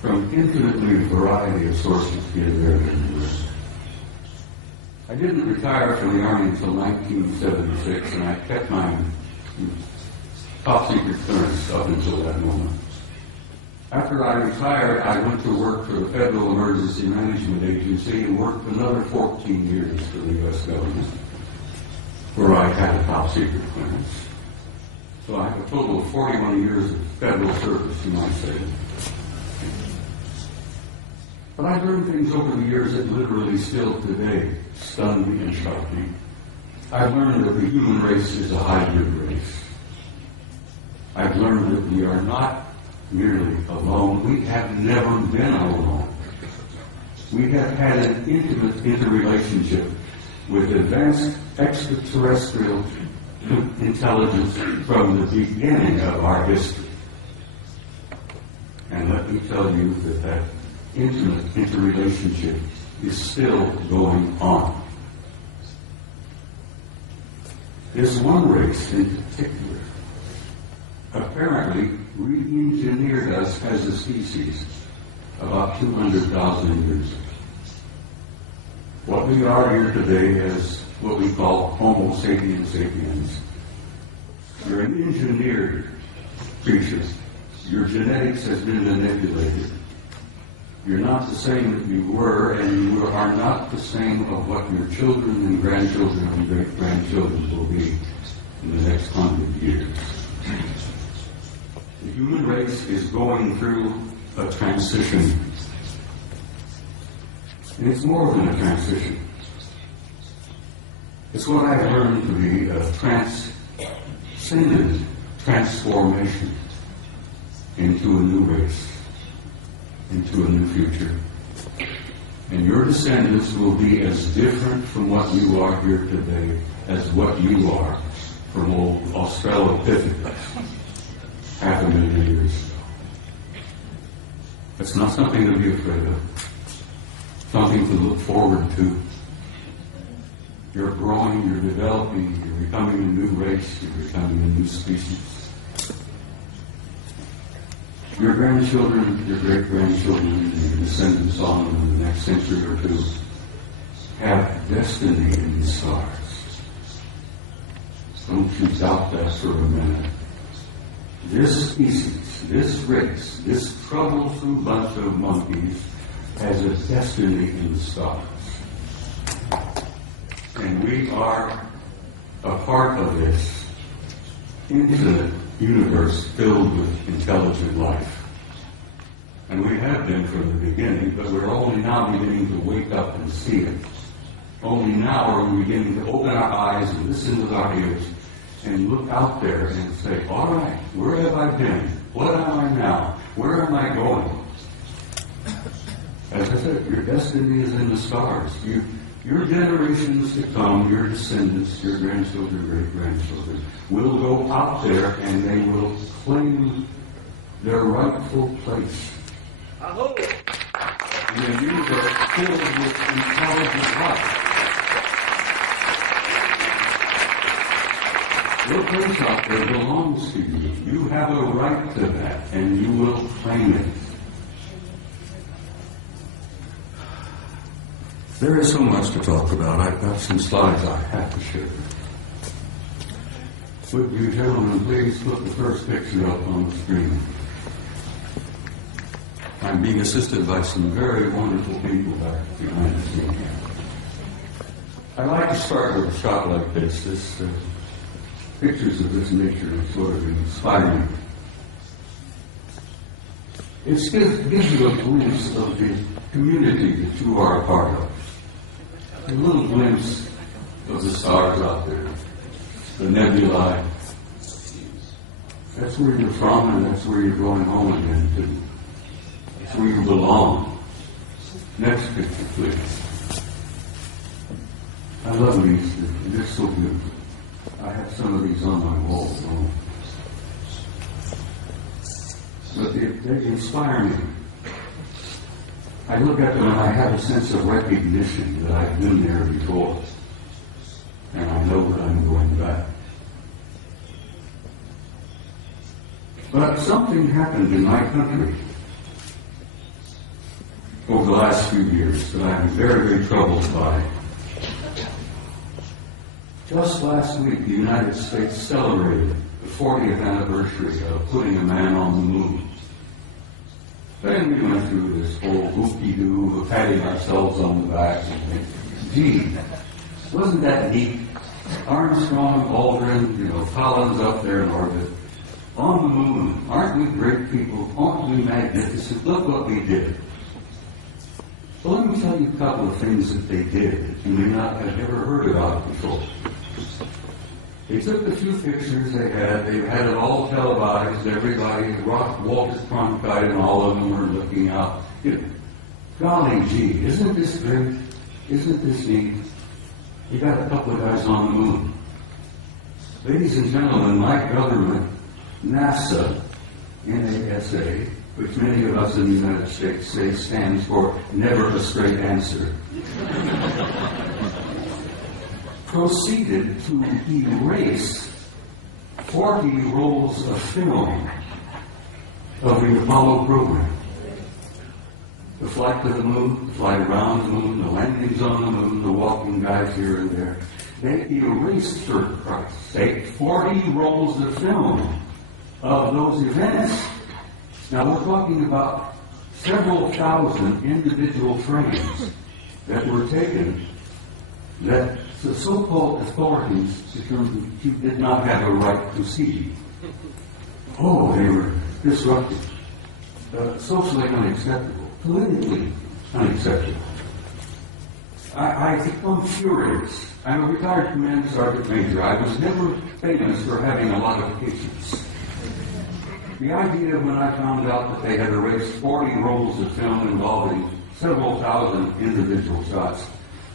from infinitely variety of sources here, there, and everywhere. I didn't retire from the Army until 1976, and I kept my top secret clearance up until that moment. After I retired, I went to work for the Federal Emergency Management Agency and worked another 14 years for the U.S. government, where I had a top secret clearance. So I have a total of 41 years of federal service, you might say. But I've learned things over the years that literally still today stun me and shock me. I've learned that the human race is a hybrid race. I've learned that we are not merely alone. We have never been alone. We have had an intimate interrelationship with advanced extraterrestrial intelligence from the beginning of our history. And let me tell you that that intimate interrelationship is still going on. There's one race in particular apparently re-engineered us as a species about 200,000 years ago. What we are here today is what we call Homo sapiens sapiens. You're an engineered creature. Your genetics has been manipulated. You're not the same that you were, and you are not the same of what your children and grandchildren and great-grandchildren will be in the next 100 years. The human race is going through a transition. And it's more than a transition. It's what I've learned to be a transcendent transformation into a new race, into a new future. And your descendants will be as different from what you are here today as what you are from old Australopithecus 500,000 years ago. It's not something to be afraid of. Something to look forward to. You're growing, you're developing, you're becoming a new race, you're becoming a new species. Your grandchildren, your great-grandchildren, and your descendants on in the next century or two have destiny in the stars. Don't you doubt that for a minute. This species, this race, this troublesome bunch of monkeys has a destiny in the stars. And we are a part of this infinite universe filled with intelligent life. And we have been from the beginning, but we're only now beginning to wake up and see it. Only now are we beginning to open our eyes and listen with our ears and look out there and say, all right, where have I been? What am I now? Where am I going? As I said, your destiny is in the stars. Your generations to come, your descendants, your grandchildren, great-grandchildren, will go out there and they will claim their rightful place. And the universe filled with intelligent life. Your place out there belongs to you. You have a right to that, and you will claim it. There is so much to talk about. I've got some slides I have to share. Would you gentlemen please put the first picture up on the screen? I'm being assisted by some very wonderful people back behind the scene here. I like to start with a shot like this. Pictures of this nature are sort of inspiring. It gives you a glimpse of the community that you are a part of. A little glimpse of the stars out there, the nebulae. That's where you're from, and that's where you're going home again to. That's where you belong. Next picture, please. I love these. They're so beautiful. I have some of these on my wall. But they inspire me. I look at them and I have a sense of recognition that I've been there before. And I know that I'm going back. But something happened in my country over the last few years that I've been very, very troubled by. Just last week, the United States celebrated the 40th anniversary of putting a man on the moon. Then we went through this whole whoop-de-doo of patting ourselves on the back and thinking, gee, wasn't that neat? Armstrong, Aldrin, Collins up there in orbit. On the moon, aren't we great people? Aren't we magnificent? Look what we did. So let me tell you a couple of things that they did that you may not have ever heard about before. They took the few pictures they had it all televised, everybody, Walter Cronkite and all of them were looking out. Golly gee, isn't this great? Isn't this neat? You got a couple of guys on the moon. Ladies and gentlemen, my government, NASA, NASA, which many of us in the United States say stands for never a straight answer, proceeded to erase 40 rolls of film of the Apollo program. The flight to the moon, the flight around the moon, the landings on the moon, the walking guys here and there. They erased, for Christ's sake, 40 rolls of film of those events. Now we're talking about several thousand individual frames that were taken that the so-called authorities determined you did not have a right to see. Oh, they were disruptive, socially unacceptable, politically unacceptable. I become furious. I'm a retired command sergeant major. I was never famous for having a lot of patience. The idea when I found out that they had erased 40 rolls of film involving several thousand individual shots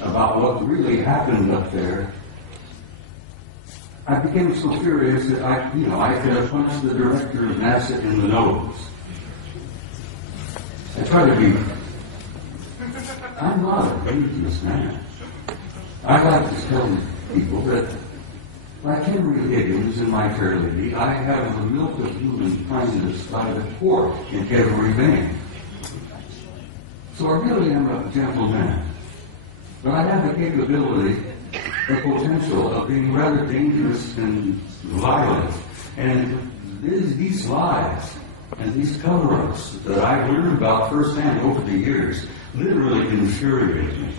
about what really happened up there, I became so furious that I could have punched the director of NASA in the nose. I try to be. I'm not a dangerous man. I like to tell people that, like Henry Higgins in My Fair Lady, I have the milk of human kindness by the quart in every vein. So I really am a gentle man. But I have the capability, the potential of being rather dangerous and violent. And these lies and these cover-ups that I've learned about firsthand over the years literally infuriate me.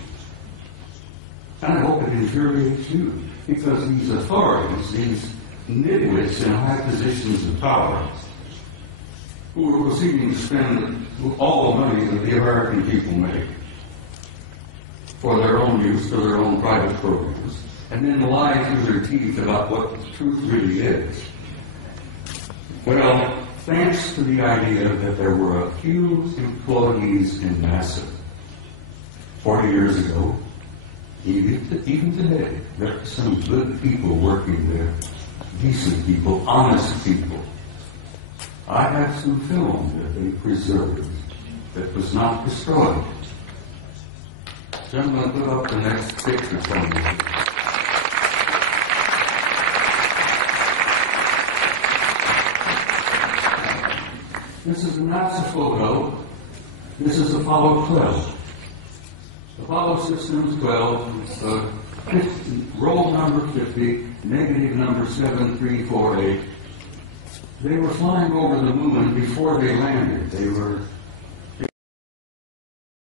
And I hope it infuriates you, because these authorities, these nitwits in high positions of power, who are proceeding to spend all the money that the American people make for their own use, for their own private programs, and then lie through their teeth about what the truth really is. Well, thanks to the idea that there were a few employees in NASA 40 years ago, even today, there are some good people working there, decent people, honest people. I have some film that they preserved that was not destroyed. Gentlemen, put up the next picture for me. This is a NASA photo. This is Apollo 12. Apollo Systems 12, roll number 50, negative number 7348. They were flying over the moon before they landed. They were